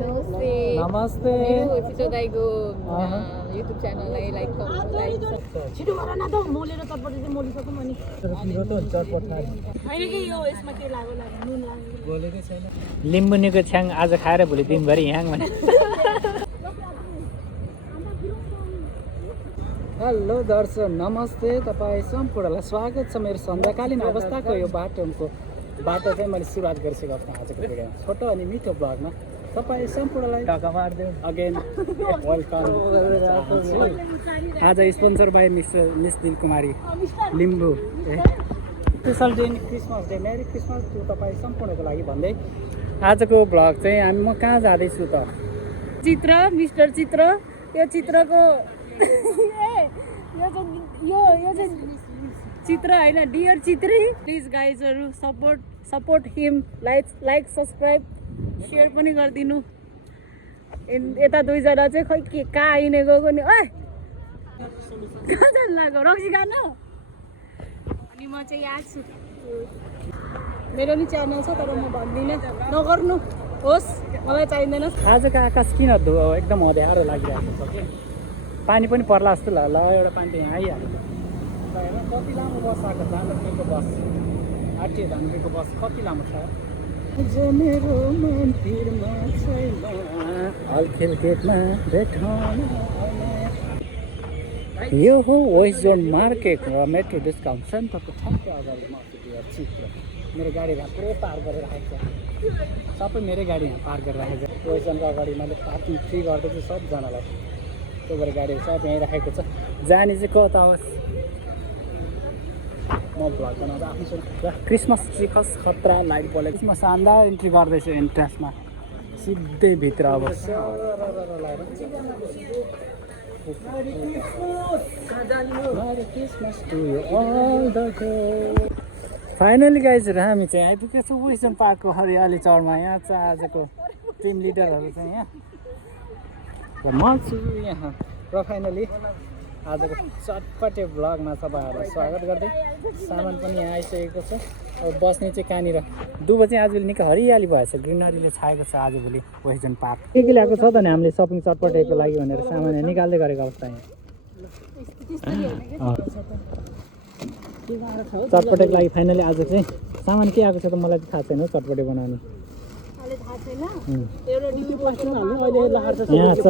नमस्ते नमस्ते मेरो चिचो दाइको युट्युब च्यानललाई लाइक छिटो गर न त मोलेर चटपटी चाहिँ मोलिसकौँ अनि पिरो त चटपट खायो होइन कि यो यसमा के लाग्यो नुन लाग्यो बोलेकै छैन लिम्बुनीको छ्याङ आज खाएर भोलि दिनभरि ह्याङ भने हेलो दर्शक नमस्ते तपाईँ सम्पूर्णलाई स्वागत छ मेरो सन्ध्याकालीन अवस्थाको यो बाटो चाहिँ मैले सुरुवात गरिसकेको आफ्नो आजको भिडियोमा छोटो अनि मिठो ब्लगमा तपाईँ सम्पूर्णलाई अगेन वेलकम आज sponsor by Miss Dil Kumari Limbu special day Christmas day merry Christmas to तपाईँ सम्पूर्णको लागि भन्दै आजको ब्लग चाहिँ म कहाँ जाँदैछु त चित्र मिस्टर चित्र यो चित्रको यो चाहिँ चित्र होइन डियर चित्री प्लिज गाइजहरू support him like subscribe share पनि गरिदिनु यता दुईजना चाहिँ खै के कहाँ आइने गएको नि ओए कहाँ जानु लाग्यो रक्सी खान अनि म चाहिँ यहाँ छु मेरो नि च्यानल छ तर म भन्दिनँ नगर्नु होस् मलाई चाहिँदैन आजको आकाश किन एकदम अँध्यारो लागिरहेको छ कि पानी पनि पर्ला जस्तो ल एउटा पानी त यहाँ आइहाल्यो हेर कति लामो बस आएको धानरुपीको बस आरटी धानरुपीको बस कति लामो छ मेरो मन्दिरमा छैन हलखेल गेटमा भेटाउन यो हो वेस्ट जोन मार्केट र मेट्रो डिस्काउन्ट सेन्टरको ठ्याक्कै अगाडि म चित्र मेरो गाडी पुरै पार गरेर राखेको छ सबै मेरै गाडी यहाँ पार गरेर राखेको छ वेस्ट जोनको अगाडि मैले पार्किङ फ्री गर्दैछु सबजनालाई त्यो भएर गाडीहरू सब यहीँ राखेको छ जाने चाहिँ कता होस् म भ्लग बनाउँदा आफ्नो क्रिसमस चाहिँ खतरा लाइट बलेको म शानदार इन्ट्री गर्दैछु एन्ट्रान्समा सिधै भित्र अब फाइनली गाइजहरू हामी चाहिँ आइपुगेछौँ वेस्टर्न पार्कको हरियाली चौरमा यहाँ चाहिँ आजको टिम लिडरहरू चाहिँ यहाँ र म छु यहाँ र फाइनली आजको चटपटे ब्लगमा तपाईँहरूलाई स्वागत गर्दै सामान पनि यहाँ आइसकेको छ अब बस्ने चाहिँ कहाँनिर दुबो चाहिँ आजभोलि निकै हरियाली भएछ ग्रिनरीले छाएको छ आजभोलि वेस्टर्न पार्क के ल्याएको छ त नि हामीले सपिङ चटपटेको लागि भनेर सामान निकाल्दै गरेको अवस्था यहाँ चटपटेको लागि फाइनली आज चाहिँ सामान के आएको छ त मलाई थाहा छैन चटपटे बनाउने यहाँ छ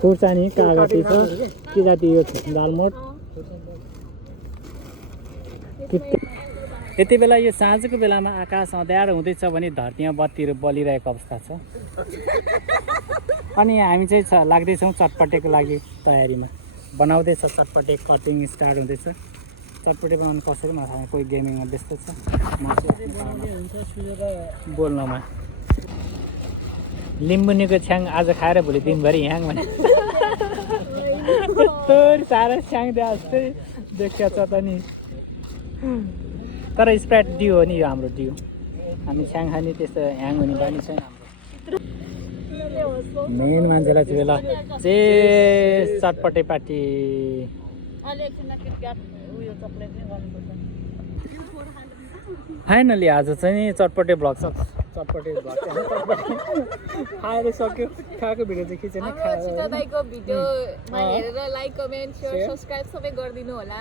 खुर्सानी कागती छ के जाति यो दालमोट यति बेला यो साँझको बेलामा आकाश अँध्यारो हुँदैछ भने धरतीमा बत्तीहरू बलिरहेको अवस्था छ अनि हामी चाहिँ लाग्दैछौँ चटपटेको लागि तयारीमा बनाउँदैछ चटपटे कटिङ स्टार्ट हुँदैछ चटपटे बनाउनु कसरी मलाई कोही गेमिङमा व्यस्त छ म बोल्नमा लिम्बुनीको छ्याङ आज खाएर भोलि दिनभरि ह्याङ भने साह्रै छ्याङ दिए जस्तै देखिया छ त नि तर स्प्राइट डियो हो नि यो हाम्रो डियो हामी छ्याङ खाने त्यस्तो ह्याङ हुने बानी छैन हाम्रो मेन मान्छेलाई त्यो बेला चाहिँ चटपटे पार्टी फाइनली आज चाहिँ नि चटपटे ब्लग छ चटपटे ब्लग खाएर सक्यो खाएको भिडियो चाहिँ खिचेन दाइको भिडियोमा हेरेर लाइक कमेन्ट सेयर सब्सक्राइब सबै गरिदिनु होला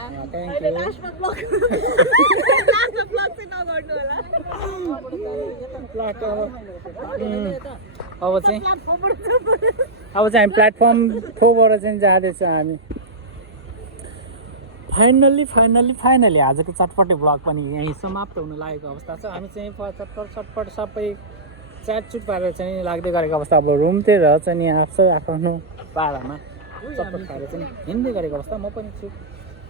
अब चाहिँ हामी प्लेटफर्म 4 बाट चाहिँ जाँदैछ हामी फाइनली आजको चटपटे ब्लग पनि यहीँ समाप्त हुन लागेको अवस्था छ हामी चाहिँ चटपट सबै च्याटचुट पारेर चाहिँ लाग्दै गरेको अवस्था अब रुमतिर चाहिँ नि आफ्नो पारामा चटपट खाएर चाहिँ हिँड्दै गरेको अवस्था म पनि छु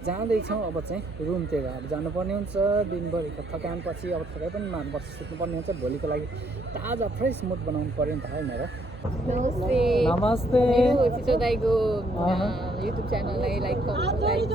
जाँदैछौँ अब चाहिँ रुमतिर अब जानुपर्ने हुन्छ दिनभरिको थकानपछि अब थकाइ पनि मार्नुपर्छ सुत्नुपर्ने हुन्छ भोलिको लागि ताजा फ्रेस मुड बनाउनु पऱ्यो नि त है मेरो नमस्ते मेरो चिचो दाइको युट्युब च्यानललाई लाइक सब्सक्राइब